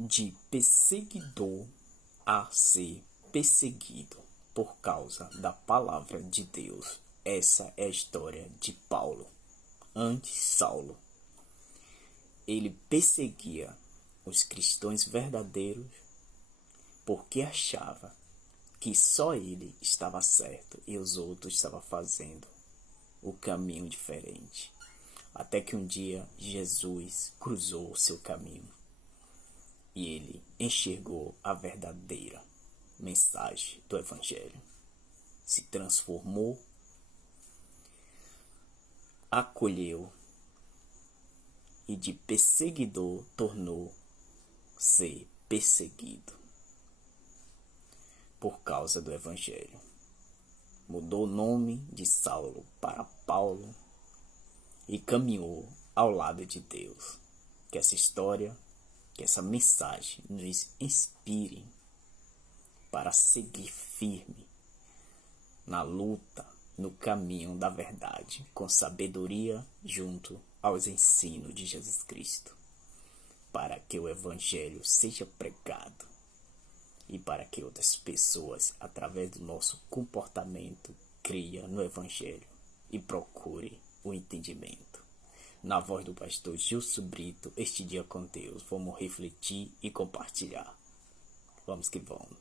De perseguidor a ser perseguido por causa da palavra de Deus. Essa é a história de Paulo. Antes Saulo, ele perseguia os cristãos verdadeiros porque achava que só ele estava certo e os outros estavam fazendo o caminho diferente. Até que um dia Jesus cruzou o seu caminho e ele enxergou a verdadeira mensagem do Evangelho. Se transformou, acolheu e de perseguidor tornou-se perseguido por causa do Evangelho. Mudou o nome de Saulo para Paulo e caminhou ao lado de Deus. Que essa história, que essa mensagem nos inspire para seguir firme na luta, no caminho da verdade, com sabedoria junto aos ensinos de Jesus Cristo, para que o Evangelho seja pregado e para que outras pessoas, através do nosso comportamento, creiam no Evangelho e procurem o entendimento. Na voz do pastor Gilson Brito, este dia com Deus, vamos refletir e compartilhar. Vamos que vamos.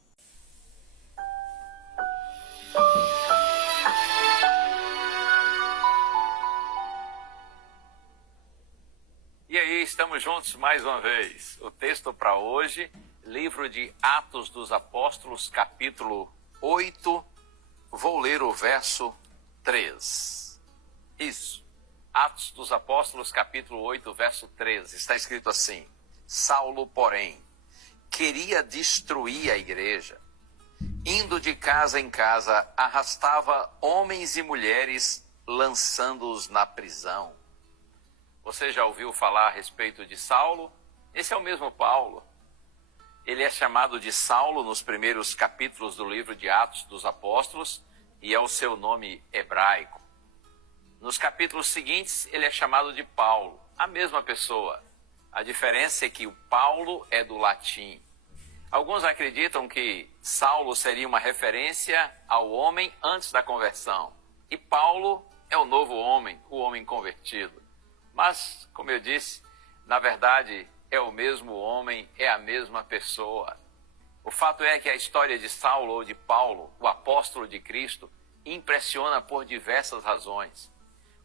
E aí, estamos juntos mais uma vez. O texto para hoje, livro de Atos dos Apóstolos, capítulo 8, vou ler o verso 3. Isso, Atos dos Apóstolos, capítulo 8, verso 13, está escrito assim: Saulo, porém, queria destruir a igreja. Indo de casa em casa, arrastava homens e mulheres, lançando-os na prisão. Você já ouviu falar a respeito de Saulo? Esse é o mesmo Paulo. Ele é chamado de Saulo nos primeiros capítulos do livro de Atos dos Apóstolos e é o seu nome hebraico. Nos capítulos seguintes, ele é chamado de Paulo, a mesma pessoa. A diferença é que o Paulo é do latim. Alguns acreditam que Saulo seria uma referência ao homem antes da conversão. E Paulo é o novo homem, o homem convertido. Mas, como eu disse, na verdade é o mesmo homem, é a mesma pessoa. O fato é que a história de Saulo ou de Paulo, o apóstolo de Cristo, impressiona por diversas razões.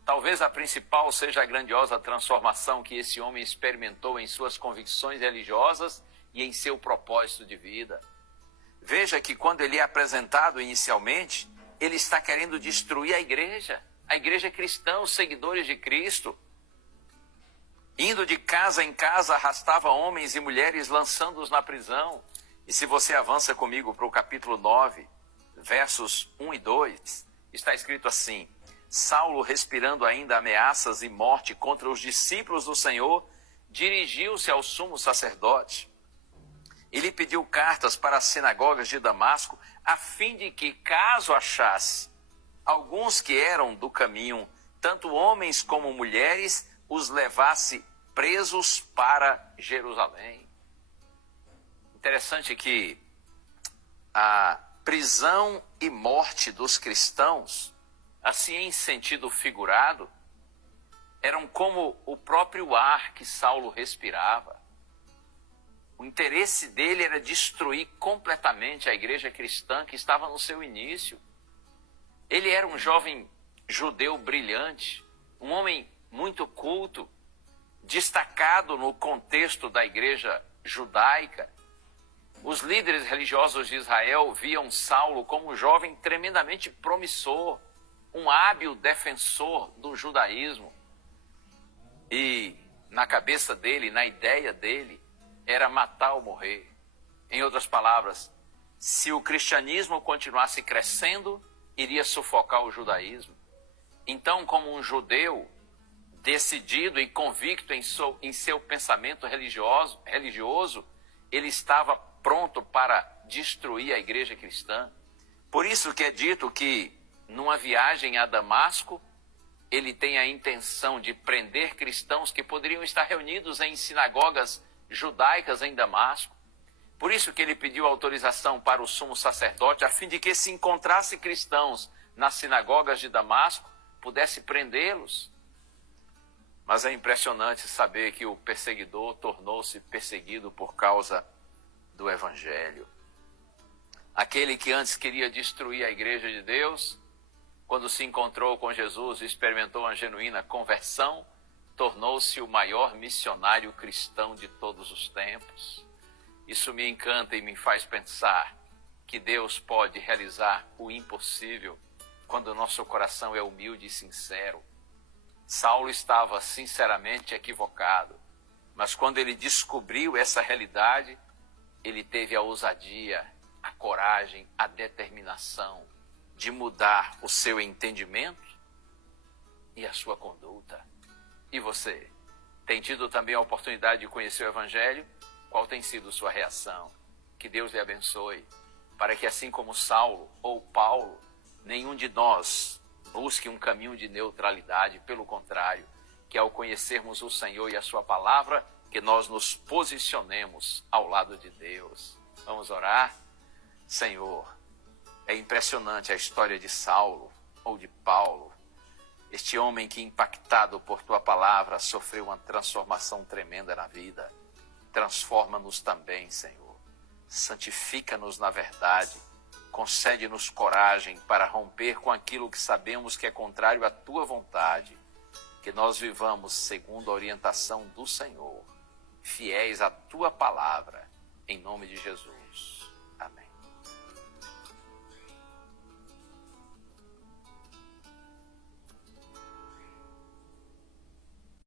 Talvez a principal seja a grandiosa transformação que esse homem experimentou em suas convicções religiosas e em seu propósito de vida. Veja que quando ele é apresentado inicialmente, ele está querendo destruir a igreja cristã, os seguidores de Cristo. Indo de casa em casa, arrastava homens e mulheres, lançando-os na prisão. E se você avança comigo para o capítulo 9, versos 1 e 2, está escrito assim: Saulo, respirando ainda ameaças e morte contra os discípulos do Senhor, dirigiu-se ao sumo sacerdote. Ele pediu cartas para as sinagogas de Damasco, a fim de que, caso achasse alguns que eram do caminho, tanto homens como mulheres, os levasse presos para Jerusalém. Interessante que a prisão e morte dos cristãos, assim em sentido figurado, eram como o próprio ar que Saulo respirava. O interesse dele era destruir completamente a igreja cristã que estava no seu início. Ele era um jovem judeu brilhante, um homem muito culto, destacado no contexto da igreja judaica. Os líderes religiosos de Israel viam Saulo como um jovem tremendamente promissor, um hábil defensor do judaísmo. E na cabeça dele, na ideia dele, era matar ou morrer. Em outras palavras, se o cristianismo continuasse crescendo, iria sufocar o judaísmo. Então, como um judeu decidido e convicto em seu pensamento religioso, ele estava pronto para destruir a igreja cristã. Por isso que é dito que, numa viagem a Damasco, ele tem a intenção de prender cristãos que poderiam estar reunidos em sinagogas judaicas em Damasco. Por isso que ele pediu autorização para o sumo sacerdote, a fim de que, se encontrasse cristãos nas sinagogas de Damasco, pudesse prendê-los. Mas é impressionante saber que o perseguidor tornou-se perseguido por causa do Evangelho. Aquele que antes queria destruir a igreja de Deus, quando se encontrou com Jesus e experimentou uma genuína conversão, tornou-se o maior missionário cristão de todos os tempos. Isso me encanta e me faz pensar que Deus pode realizar o impossível quando o nosso coração é humilde e sincero. Saulo estava sinceramente equivocado, mas quando ele descobriu essa realidade, ele teve a ousadia, a coragem, a determinação de mudar o seu entendimento e a sua conduta. E você, tem tido também a oportunidade de conhecer o Evangelho? Qual tem sido sua reação? Que Deus lhe abençoe, para que assim como Saulo ou Paulo, nenhum de nós busque um caminho de neutralidade. Pelo contrário, que ao conhecermos o Senhor e a sua palavra, que nós nos posicionemos ao lado de Deus. Vamos orar? Senhor, é impressionante a história de Saulo ou de Paulo. Este homem que, impactado por tua palavra, sofreu uma transformação tremenda na vida. Transforma-nos também, Senhor. Santifica-nos na verdade. Concede-nos coragem para romper com aquilo que sabemos que é contrário à tua vontade. Que nós vivamos segundo a orientação do Senhor, fiéis à tua palavra, em nome de Jesus.